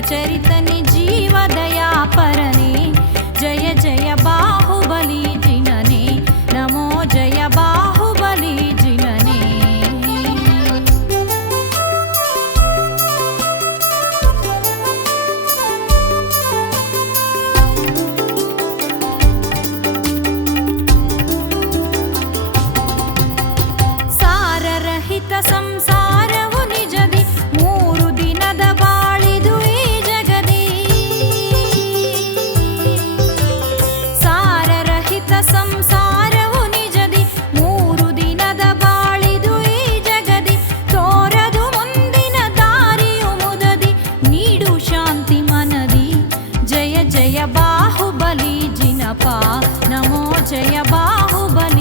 चरितनि जीवदया परने जय जय बाहुबली जिनने नमो जय बाहुबली जिनने। साररहित संसारवु निजदि मूरु दिनद बाळिदु ಈ ಜಗದಿ ಸಾರರಹಿತ ಸಂಸಾರವು ನಿಜದಿ ಮೂರು ದಿನದ ಬಾಳಿದು ಈ ಜಗದಿ ತೋರದು ಮುಂದಿನ ದಾರಿಯು ಮುದದಿ ನೀಡು ಶಾಂತಿ ಮನದಿ ಜಯ ಜಯ ಬಾಹುಬಲಿ ಜಿನಪ ನಮೋ ಜಯ ಬಾಹುಬಲಿ